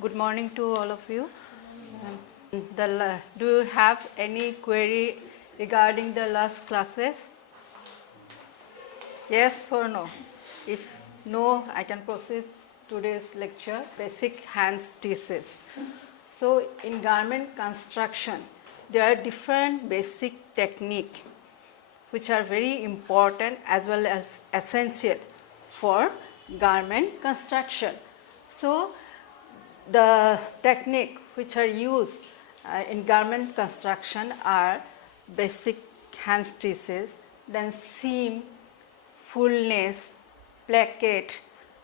Good morning to all of you. Do you have any query regarding the last classes? Yes or no? If no, I can proceed today's lecture, basic hand stitches. So in garment construction, there are different basic techniques which are very important as well as essential for garment construction. So the technique which are used in garment construction are basic hand stitches, then seam, fullness, placket,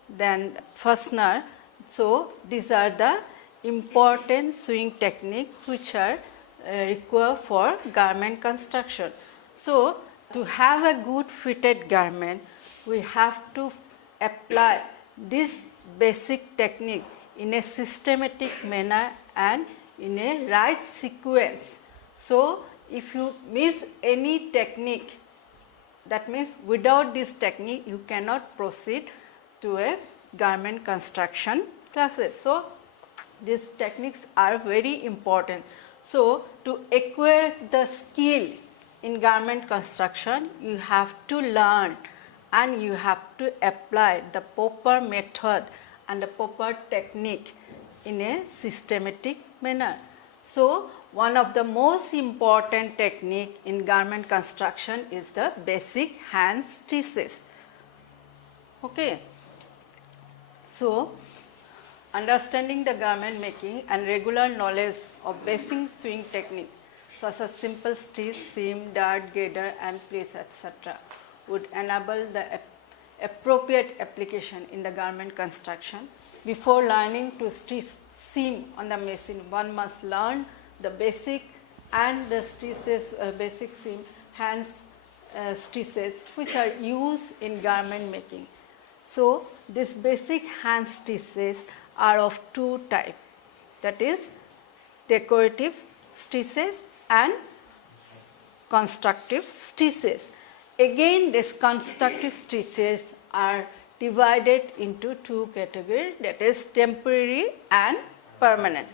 then fastener. So these are the important sewing techniques which are required for garment construction. So to have a good fitted garment, we have to apply this basic technique in a systematic manner and in a right sequence. So if you miss any technique, that means without this technique you cannot proceed to a garment construction classes. So these techniques are very important. So to acquire the skill in garment construction, you have to learn and you have to apply the proper method and the proper technique in a systematic manner. So one of the most important technique in garment construction is the basic hand stitches. Okay. So understanding the garment making and regular knowledge of basic sewing technique such as simple stitch, seam, dart, gather and pleats, etc. would enable the appropriate application in the garment construction. Before learning to stitch seam on the machine, one must learn the basic and the stitches, basic seam hand stitches which are used in garment making. So these basic hand stitches are of two types, that is decorative stitches and constructive stitches. Again, these constructive stitches are divided into two categories, that is temporary and permanent.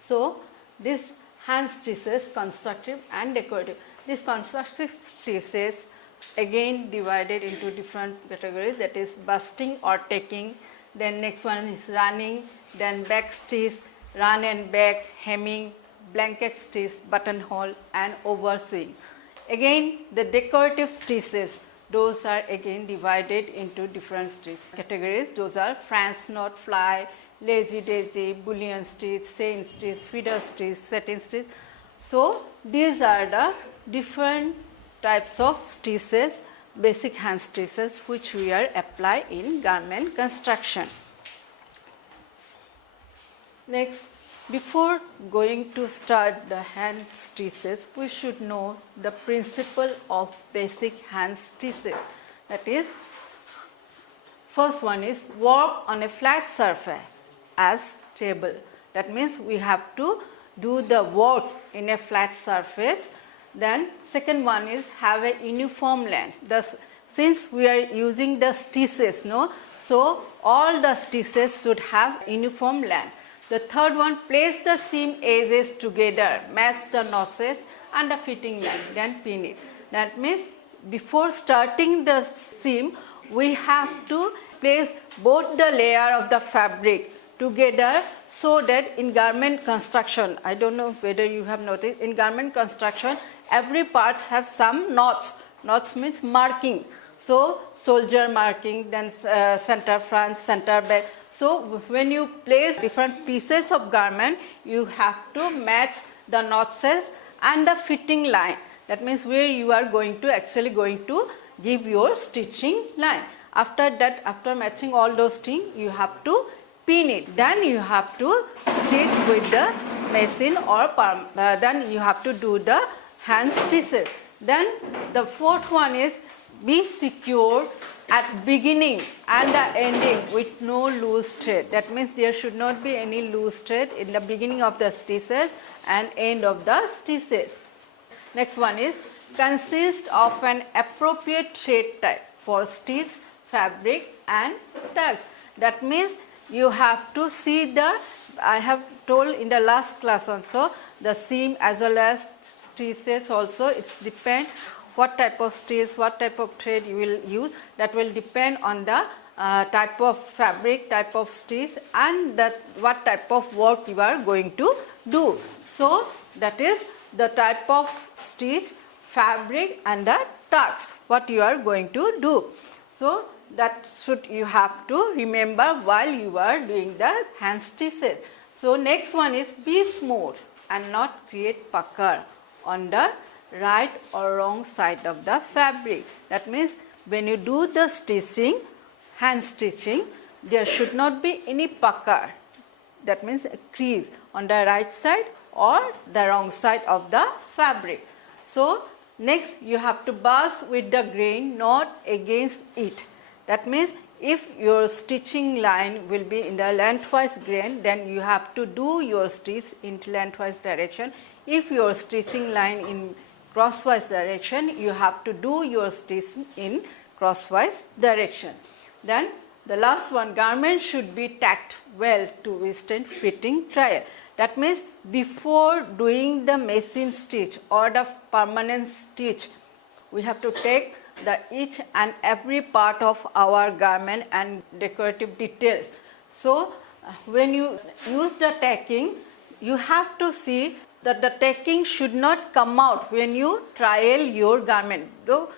So these hand stitches, constructive and decorative. These constructive stitches again divided into different categories, that is busting or taking, then next one is running, then back stitch, run and back, hemming, blanket stitch, buttonhole and oversewing. Again the decorative stitches, those are again divided into different stitch categories. Those are French knot, fly, lazy daisy, bullion stitch, chain stitch, feeder stitch, satin stitch. So these are the different types of stitches, basic hand stitches which we are apply in garment construction. Next, before going to start the hand stitches, we should know the principle of basic hand stitches. That is, first one is work on a flat surface as table. That means we have to do the work in a flat surface. Then second one is have a uniform length. Thus, since we are using the stitches, no, so all the stitches should have uniform length. The third one, place the seam edges together, match the notches and the fitting line, then pin it. That means before starting the seam, we have to place both the layer of the fabric together so that in garment construction, I don't know whether you have noticed, in garment construction, every part have some knots. Knots means marking. So soldier marking, then center front, center back. So when you place different pieces of garment, you have to match the notches and the fitting line. That means where you are going to give your stitching line. After that, after matching all those things, you have to pin it. Then you have to stitch with the machine or then you have to do the hand stitches. Then the fourth one is be secure at beginning and the ending with no loose thread. That means there should not be any loose thread in the beginning of the stitches and end of the stitches. Next one is consist of an appropriate thread type for stitch, fabric and tags. That means you have to see the, I have told in the last class also, the seam as well as stitches also, it's depend what type of stitch, what type of thread you will use, that will depend on the type of fabric, type of stitch, and that what type of work you are going to do. So that is the type of stitch, fabric, and the task what you are going to do. So that should you have to remember while you are doing the hand stitches. So next one is be smooth and not create pucker on the right or wrong side of the fabric. That means when you do the stitching, hand stitching, there should not be any pucker. That means a crease on the right side or the wrong side of the fabric. So next you have to bust with the grain, not against it. That means if your stitching line will be in the lengthwise grain, then you have to do your stitch in lengthwise direction. If your stitching line in crosswise direction, you have to do your stitch in crosswise direction. Then the last one, garment should be tacked well to withstand fitting trial. That means before doing the machine stitch or the permanent stitch, we have to take the each and every part of our garment and decorative details. So when you use the tacking, you have to see that the tacking should not come out when you trial your garment. So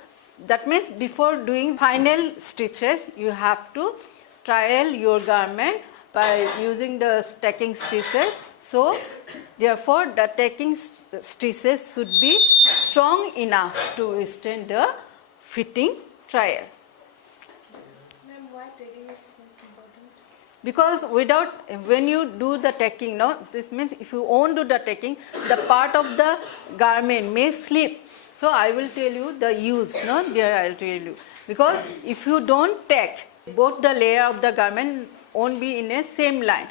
that means before doing final stitches, you have to trial your garment by using the tacking stitches. So therefore the tacking stitches should be strong enough to withstand the fitting trial. Ma'am, why tagging is important? Because without, when you do the tacking, no, this means if you won't do the tacking, the part of the garment may slip. So I will tell you the use, no, there I will tell you. Because if you don't tack, both the layer of the garment won't be in a same line.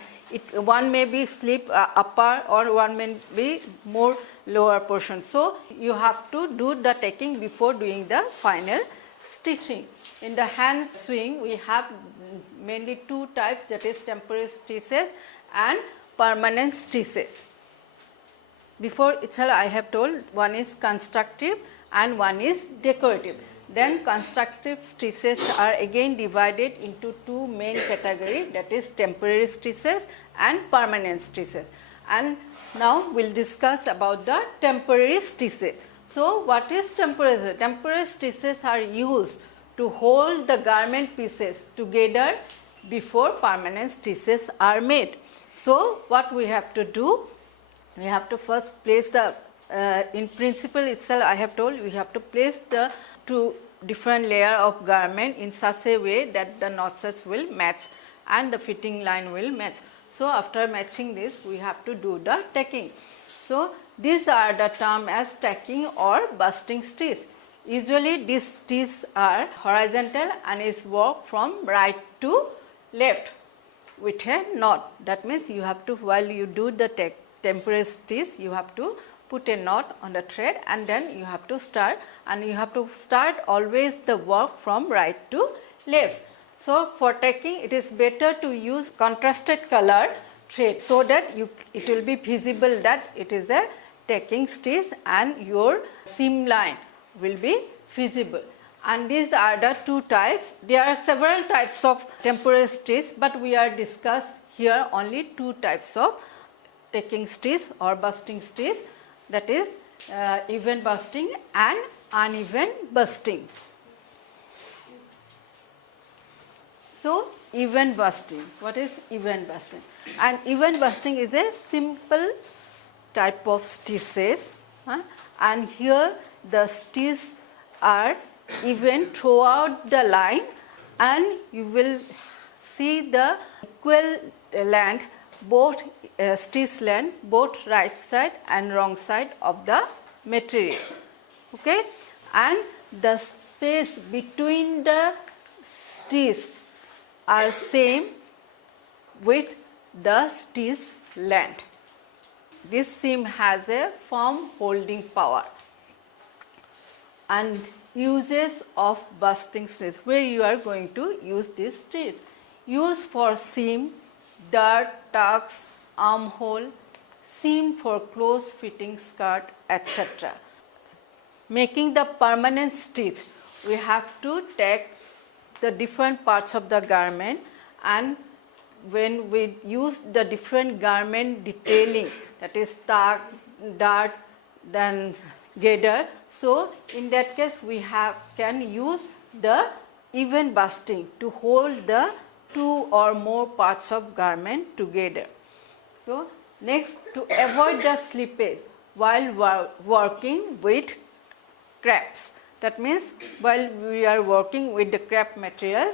One may be slip upper or one may be more lower portion. So you have to do the tacking before doing the final stitching. In the hand sewing, we have mainly two types, that is temporary stitches and permanent stitches. Before itself I have told one is constructive and one is decorative. Then constructive stitches are again divided into two main categories, that is temporary stitches and permanent stitches. And now we'll discuss about the temporary stitches. So what is temporary? Temporary stitches are used to hold the garment pieces together before permanent stitches are made. So what we have to do, we have to first place the, in principle itself I have told, we have to place the two different layer of garment in such a way that the notches will match and the fitting line will match. So after matching this, we have to do the tacking. So these are the term as tacking or busting stitch. Usually these stitches are horizontal and is worked from right to left with a knot. That means you have to, while you do the temporary stitch, you have to put a knot on the thread and then you have to start, and you have to start always the work from right to left. So for tacking, it is better to use contrasted color thread so that it will be visible that it is a tacking stitch and your seam line will be visible. And these are the two types. There are several types of temporary stitch, but we are discuss here only two types of tacking stitch or busting stitch, that is even busting and uneven busting. So even busting, what is even busting? And even busting is a simple type of stitches, and here the stitches are even throughout the line, and you will see the equal length, both stitch length, both right side and wrong side of the material. Okay, and the space between the stitch are same with the stitch length. This seam has a firm holding power. And uses of busting stitch, where you are going to use this stitch. Use for seam dart, tucks, armhole, seam for close fitting skirt, etc. Making the permanent stitch, we have to take the different parts of the garment, and when we use the different garment detailing, that is tuck, dart, then gaiter, so in that case we can use the even busting to hold the two or more parts of garment together. So next, to avoid the slippage while working with crepes. That means while we are working with the crepe material,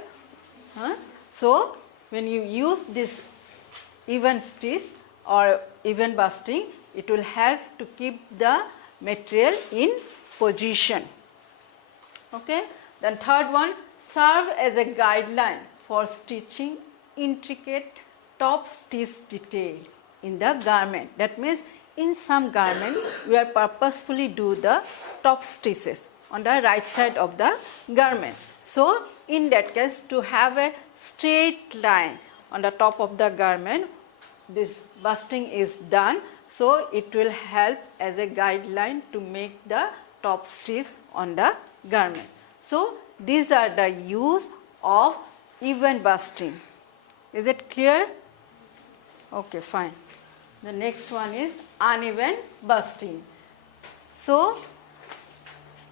so when you use this even stitch or even busting, it will help to keep the material in position. Okay. Then third one, serve as a guideline for stitching intricate top stitch detail in the garment. That means in some garment we are purposefully do the top stitches on the right side of the garment. So in that case, to have a straight line on the top of the garment, this busting is done, so it will help as a guideline to make the top stitch on the garment. So these are the use of even busting. Is it clear? Okay, fine. The next one is uneven busting. So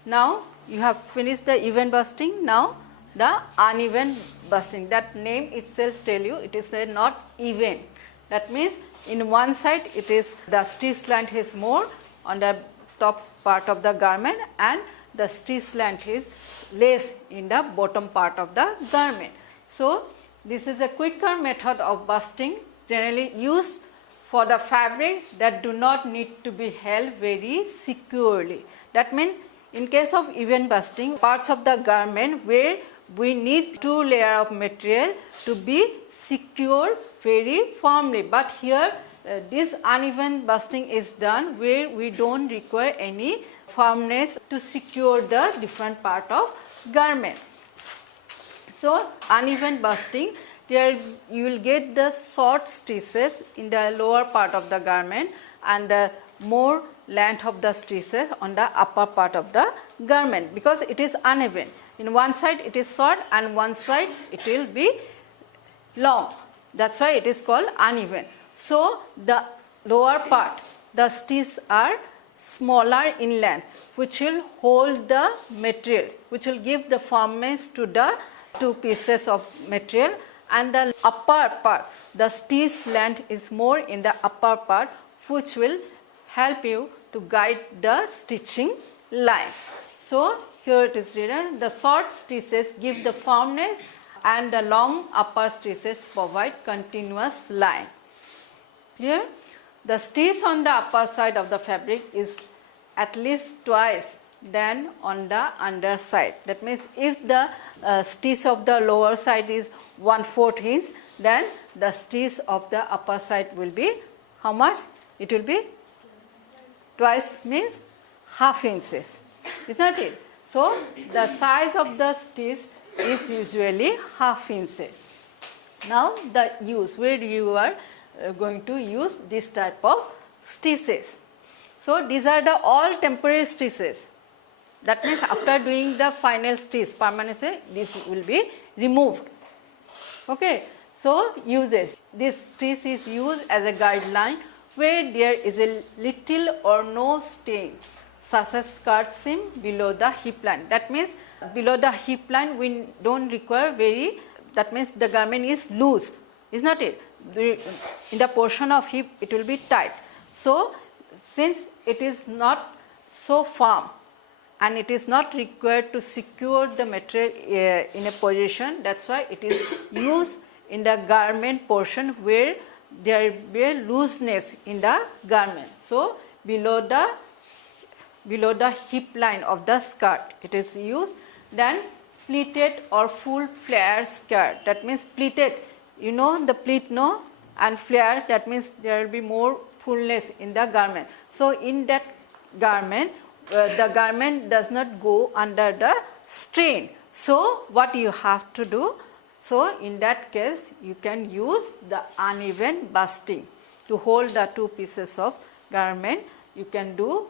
now you have finished the even busting. Now the uneven busting. That name itself tell you it is not even. That means in one side it is the stitch length is more on the top part of the garment, and the stitch length is less in the bottom part of the garment. So this is a quicker method of busting, generally used for the fabric that do not need to be held very securely. That means in case of even busting, parts of the garment where we need two layer of material to be secure very firmly, but here this uneven busting is done where we don't require any firmness to secure the different part of garment. So uneven busting, here you will get the short stitches in the lower part of the garment and the more length of the stitches on the upper part of the garment, because it is uneven. In one side it is short and one side it will be long. That's why it is called uneven. So the lower part, the stitches are smaller in length, which will hold the material, which will give the firmness to the two pieces of material, and the upper part, the stitch length is more in the upper part, which will help you to guide the stitching line. So here it is written, the short stitches give the firmness and the long upper stitches provide continuous line. Clear? The stitch on the upper side of the fabric is at least twice than on the underside. That means if the stitch of the lower side is 1/4 inch, then the stitch of the upper side will be how much? It will be twice, means half inches. Is not it? So the size of the stitch is usually half inches. Now the use, where you are going to use this type of stitches. So these are the all temporary stitches. That means after doing the final stitch, permanent stitch, this will be removed. Okay. So uses, this stitch is used as a guideline where there is a little or no stain, such as skirt seam below the hip line. That means below the hip line we don't require very, that means the garment is loose, is not it? In the portion of hip it will be tight. So since it is not so firm and it is not required to secure the material in a position, that's why it is used in the garment portion where there will be a looseness in the garment. So below the hip line of the skirt it is used. Then pleated or full flare skirt, that means pleated, you know the pleat, no, and flare, that means there will be more fullness in the garment. So in that garment the garment does not go under the strain. So what you have to do, So in that case, you can use the uneven busting to hold the two pieces of garment. You can do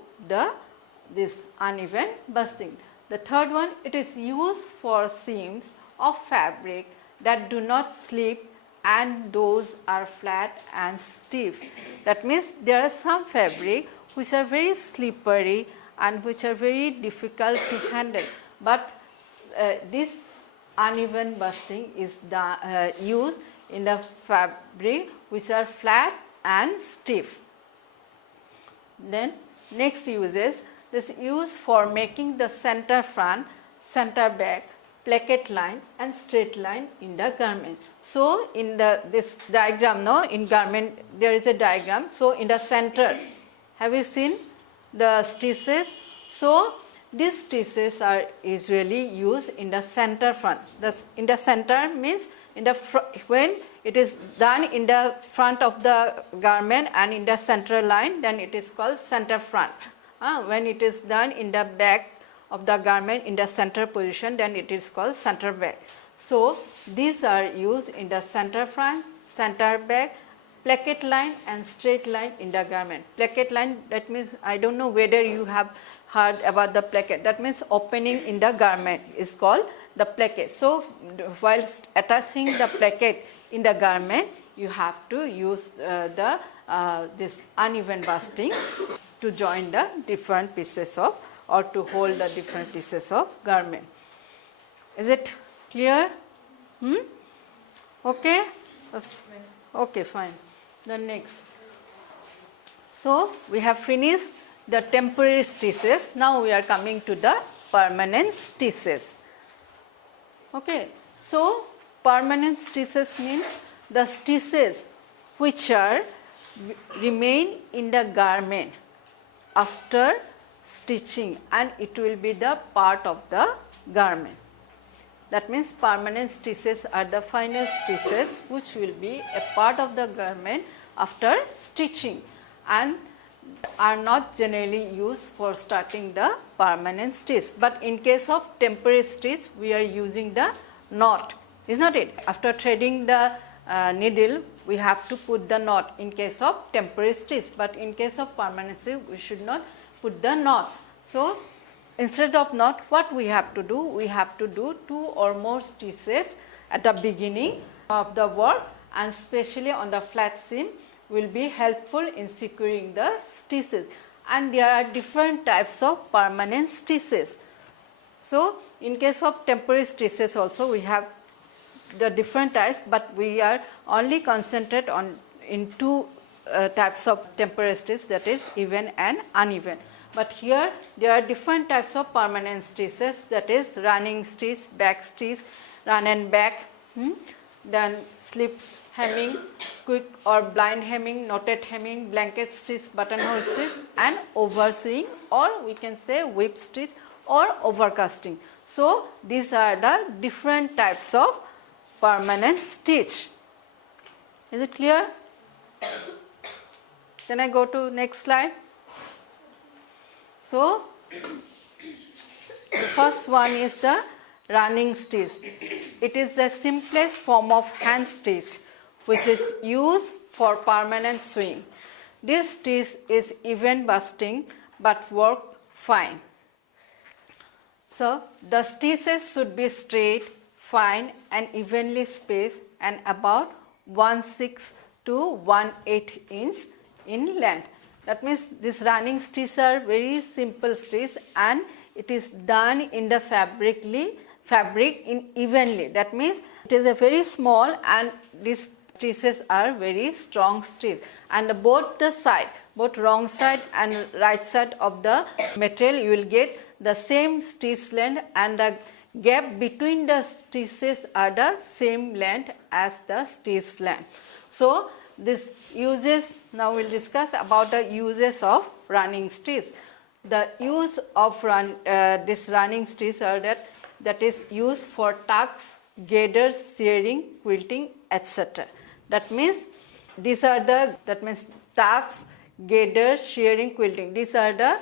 this uneven busting. The third one, it is used for seams of fabric that do not slip and those are flat and stiff. That means there are some fabric which are very slippery and which are very difficult to handle, but this uneven busting is used in the fabric which are flat and stiff. Then next uses, this used for making the center front, center back, placket line and straight line in the garment. So in this diagram, no, in garment there is a diagram. So in the center, have you seen the stitches? So these stitches are usually used in the center front. In the center means in the when it is done in the front of the garment and in the center line, then it is called center front. When it is done in the back of the garment in the center position, then it is called center back. So these are used in the center front, center back, placket line and straight line in the garment. Placket line, that means, I don't know whether you have heard about the placket. That means opening in the garment is called the placket. So while attaching the placket in the garment, you have to use this uneven busting to join the different pieces of, or to hold the different pieces of garment. Is it clear? Okay? Okay, fine. The next. So we have finished the temporary stitches. Now we are coming to the permanent stitches. Okay. So permanent stitches mean the stitches which are remain in the garment after stitching, and it will be the part of the garment. That means permanent stitches are the final stitches which will be a part of the garment after stitching and are not generally used for starting the permanent stitch. But in case of temporary stitch, we are using the knot, is not it? After threading the needle, we have to put the knot in case of temporary stitch, but in case of permanent stitch, we should not put the knot. So instead of knot, what we have to do? We have to do 2 or more stitches at the beginning of the work, and especially on the flat seam will be helpful in securing the stitches. And there are different types of permanent stitches. So in case of temporary stitches also we have the different types, but we are only concentrate on in 2 types of temporary stitch, that is even and uneven. But here there are different types of permanent stitches, that is running stitch, back stitch, run and back, then slips hemming, quick or blind hemming, knotted hemming, blanket stitch, buttonhole stitch and oversewing, or we can say whip stitch or overcasting. So these are the different types of permanent stitch. Is it clear? Can I go to next slide? So the first one is the running stitch. It is the simplest form of hand stitch which is used for permanent sewing. This stitch is even busting but work fine. So the stitches should be straight, fine and evenly spaced and about 1/6 to 1/8 inch in length. That means these running stitches are very simple stitch and it is done in the fabric in evenly. That means it is a very small and these stitches are very strong stitch, and both the side, both wrong side and right side of the material, you will get the same stitch length, and the gap between the stitches are the same length as the stitch length. So this uses, now we will discuss about the uses of running stitch. The use of this running stitch are that is used for tucks, gathers, shearing, quilting, etc. That means these are tucks, gathers, shearing, quilting. These are the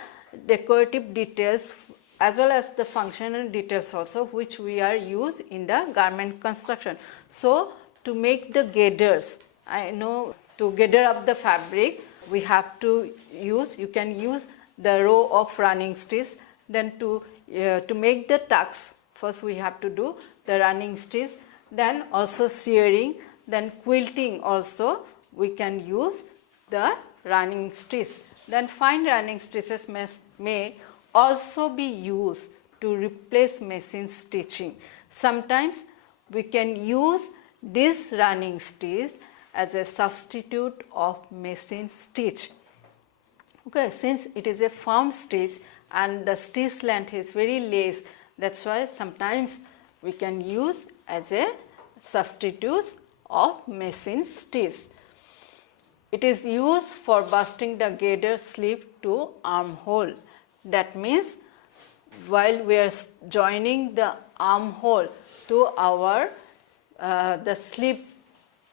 decorative details as well as the functional details also, which we are used in the garment construction. So to make the gathers, I know to gather up the fabric, we have to use, you can use the row of running stitch. Then to make the tucks, first we have to do the running stitch, then also shearing, then quilting also we can use the running stitch. Then fine running stitches may also be used to replace machine stitching. Sometimes we can use this running stitch as a substitute of machine stitch. Okay, since it is a firm stitch and the stitch length is very less, that's why sometimes we can use as a substitute of machine stitch. It is used for busting the gaither sleeve to armhole. That means while we are joining the armhole to our the sleeve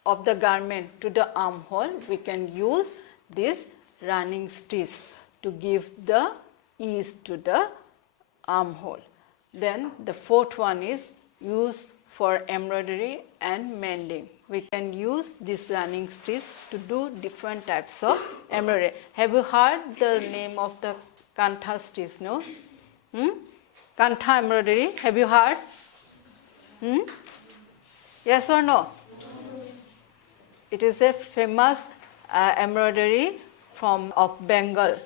of the garment to the armhole, we can use this running stitch to give the ease to the armhole. Then the fourth one is used for embroidery and mending. We can use this running stitch to do different types of embroidery. Have you heard the name of the kantha stitch? No? Kantha embroidery, have you heard? Yes or no? It is a famous embroidery of Bengal.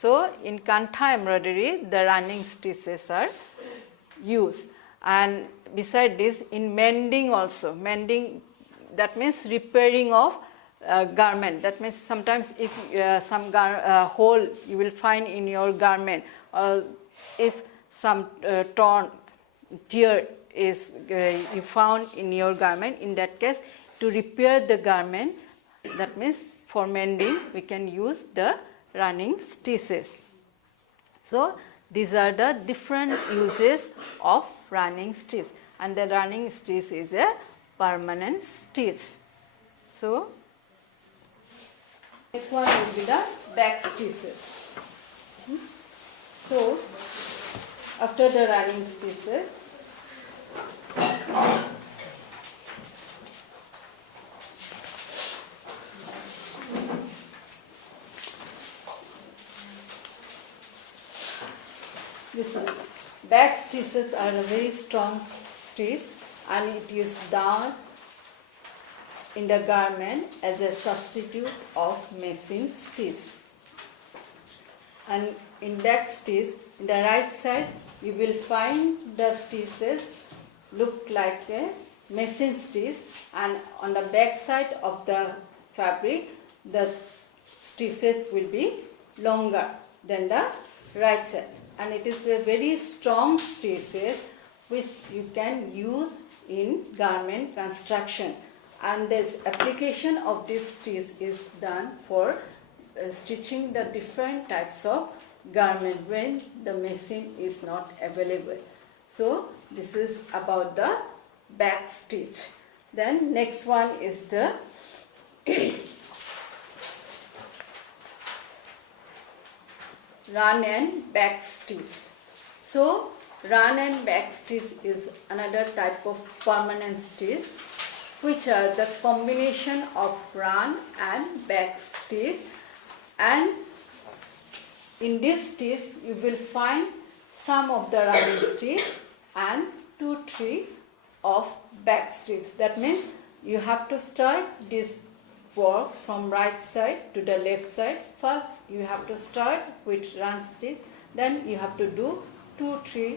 So in kantha embroidery, the running stitches are used. And beside this, in mending also, mending, that means repairing of garment. That means sometimes if some hole you will find in your garment, or if some tear is you found in your garment, in that case, to repair the garment, that means for mending, we can use the running stitches. So these are the different uses of running stitch, and the running stitch is a permanent stitch. So next one will be the back stitches. So after the running stitches, this one. Back stitches are a very strong stitch, and it is done in the garment as a substitute of machine stitch. And in back stitch, in the right side, you will find the stitches look like a machine stitch, and on the back side of the fabric, the stitches will be longer than the right side. And it is a very strong stitches which you can use in garment construction. And this application of this stitch is done for stitching the different types of garment when the machine is not available. So this is about the back stitch. Then next one is the run and back stitch. So run and back stitch is another type of permanent stitch, which are the combination of run and back stitch. And in this stitch you will find some of the running stitch and 2-3 of back stitch. That means you have to start this work from right side to the left side. First you have to start with run stitch, then you have to do 2-3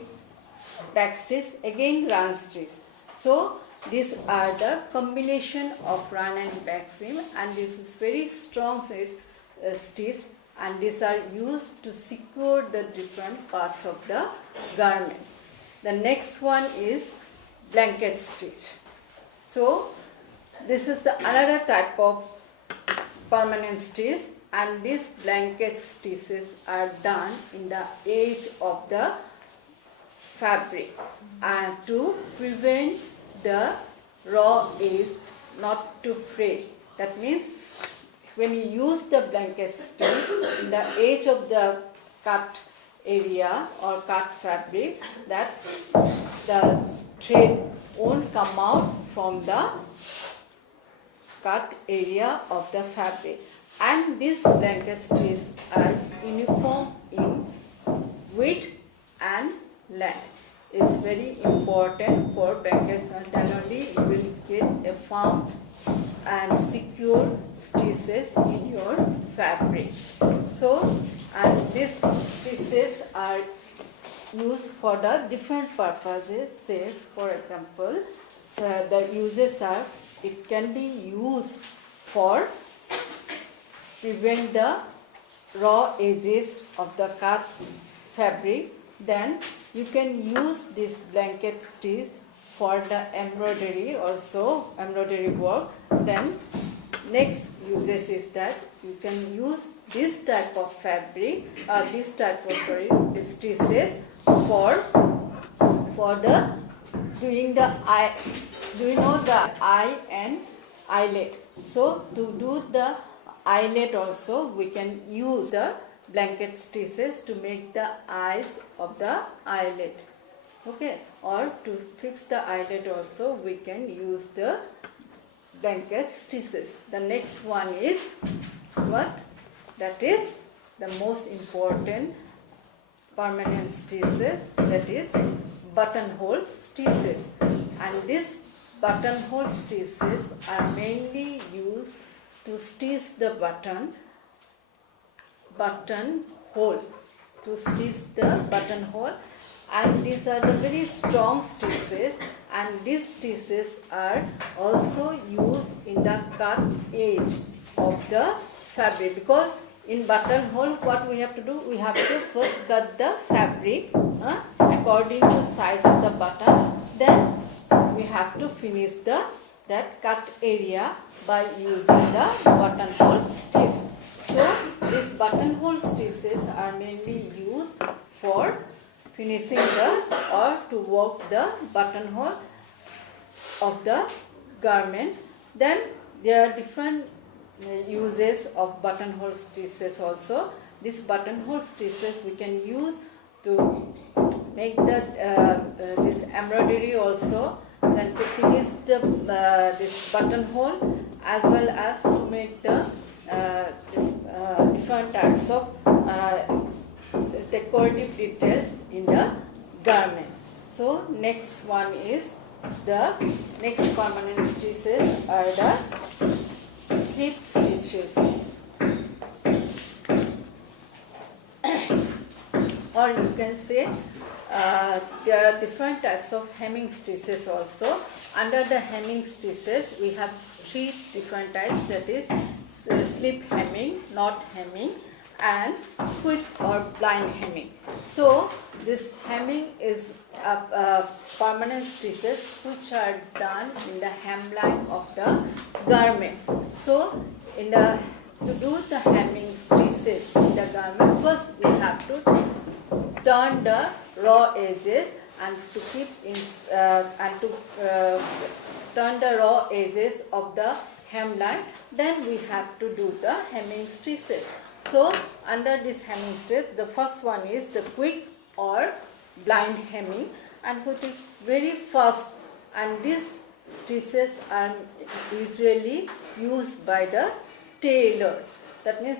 back stitch, again run stitch. So these are the combination of run and back seam, and this is very strong stitch, and these are used to secure the different parts of the garment. The next one is blanket stitch. So this is another type of permanent stitch, and these blanket stitches are done in the edge of the fabric and to prevent the raw edge not to fray. That means when you use the blanket stitch in the edge of the cut area or cut fabric, that the thread won't come out from the cut area of the fabric. And these blanket stitches are uniform in width and length. It's very important for blankets, and then only you will get a firm and secure stitches in your fabric. So, and these stitches are used for the different purposes. Say, for example, so the uses are, it can be used for prevent the raw edges of the cut fabric. Then you can use this blanket stitch for the embroidery also, embroidery work. Then next uses is that you can use this type of fabric, this type of stitches for the doing the eye. Do you know the eye and eyelid? So to do the eyelid also, we can use the blanket stitches to make the eyes of the eyelid. Okay, or to fix the eyelid also, we can use the blanket stitches. The next one is what? That is the most important permanent stitches, that is buttonhole stitches. And these buttonhole stitches are mainly used to stitch the buttonhole, to stitch the buttonhole. And these are the very strong stitches, and these stitches are also used in the cut edge of the fabric, because in buttonhole what we have to do, we have to first cut the fabric according to size of the button, then we have to finish that cut area by using the buttonhole stitch. So these buttonhole stitches are mainly used for finishing or to work the buttonhole of the garment. Then there are different uses of buttonhole stitches also. These buttonhole stitches we can use to make this embroidery also, then to finish this buttonhole, as well as to make the different types of decorative details in the garment. So next one is the next permanent stitches are the slip stitches, or you can say there are different types of hemming stitches also. Under the hemming stitches we have three different types, that is slip hemming, knot hemming, and quick or blind hemming. So this hemming is permanent stitches which are done in the hemline of the garment. So to do the hemming stitches in the garment, first we have to turn the raw edges and to keep in turn the raw edges of the hemline. Then we have to do the hemming stitches. So under this hemming stitch, the first one is the quick or blind hemming, and which is very fast, and these stitches are usually used by the tailor. That means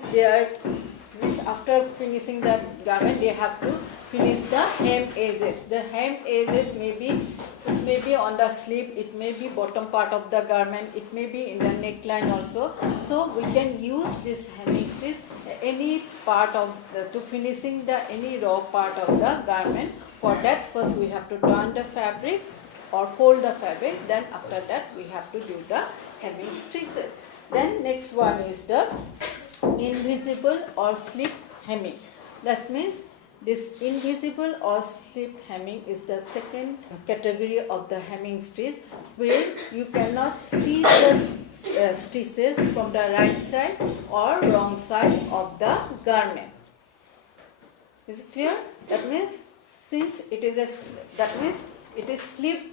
after finishing the garment, they have to finish the hem edges. The hem edges may be on the sleeve, it may be bottom part of the garment, it may be in the neckline also. So we can use this hemming stitch any part of to finishing any raw part of the garment. For that, first we have to turn the fabric or fold the fabric, then after that we have to do the hemming stitches. Then next one is the invisible or slip hemming. That means this invisible or slip hemming is the second category of the hemming stitch, where you cannot see the stitches from the right side or wrong side of the garment. Is it clear? That means it is slipped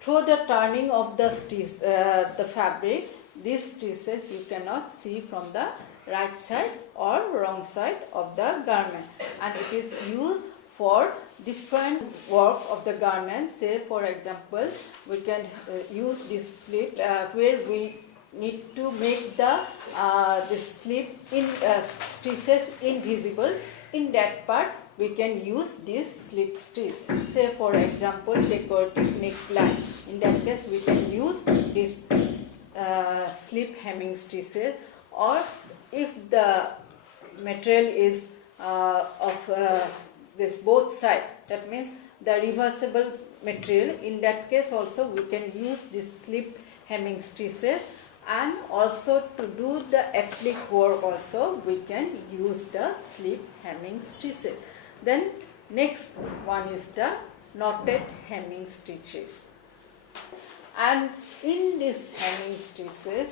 through the turning of the stitch, the fabric. These stitches you cannot see from the right side or wrong side of the garment, and it is used for different work of the garment. Say for example, we can use this slip where we need to make the this slip in stitches invisible. In that part we can use this slip stitch. Say for example, decorative neckline. In that case we can use this slip hemming stitches, or if the material is of this both side, that means the reversible material, in that case also we can use this slip hemming stitches. And also to do the applique work also we can use the slip hemming stitches. Then next one is the knotted hemming stitches. And in these hemming stitches,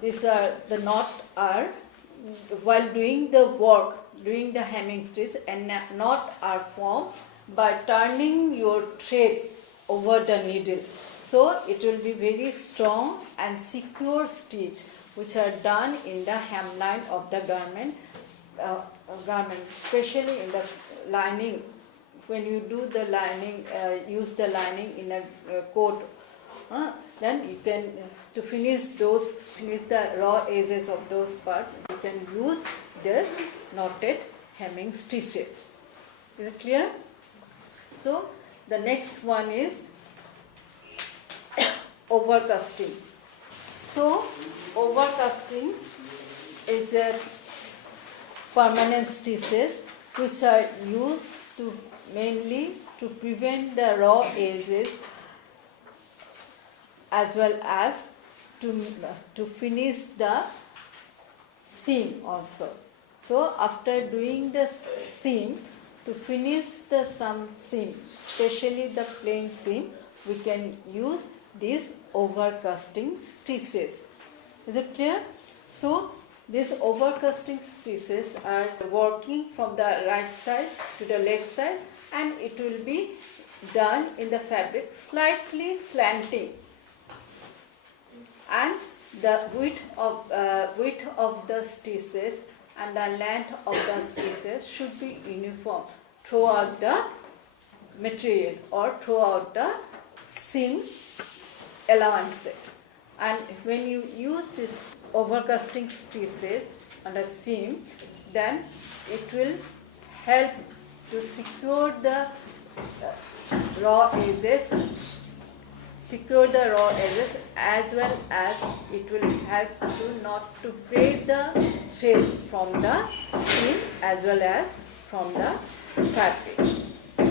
these are the knot are while doing the work, doing the hemming stitch, and knot are formed by turning your thread over the needle. So it will be very strong and secure stitch which are done in the hemline of the garment, especially in the lining. When you do the lining, use the lining in a coat, then you can to finish the raw edges of those parts, you can use the knotted hemming stitches. Is it clear? So the next one is overcasting. So overcasting is a permanent stitches which are used to mainly to prevent the raw edges as well as to finish the seam also. So after doing the seam, to finish the some seam, especially the plain seam, we can use these overcasting stitches. Is it clear? So these overcasting stitches are working from the right side to the left side, and it will be done in the fabric slightly slanting, and the width of the stitches and the length of the stitches should be uniform throughout the material or throughout the seam allowances. And when you use this overcasting stitches on a seam, then it will help to secure the raw edges, as well as it will help to not to fray the thread from the seam as well as from the fabric.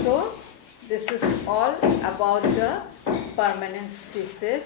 So this is all about the permanent stitches.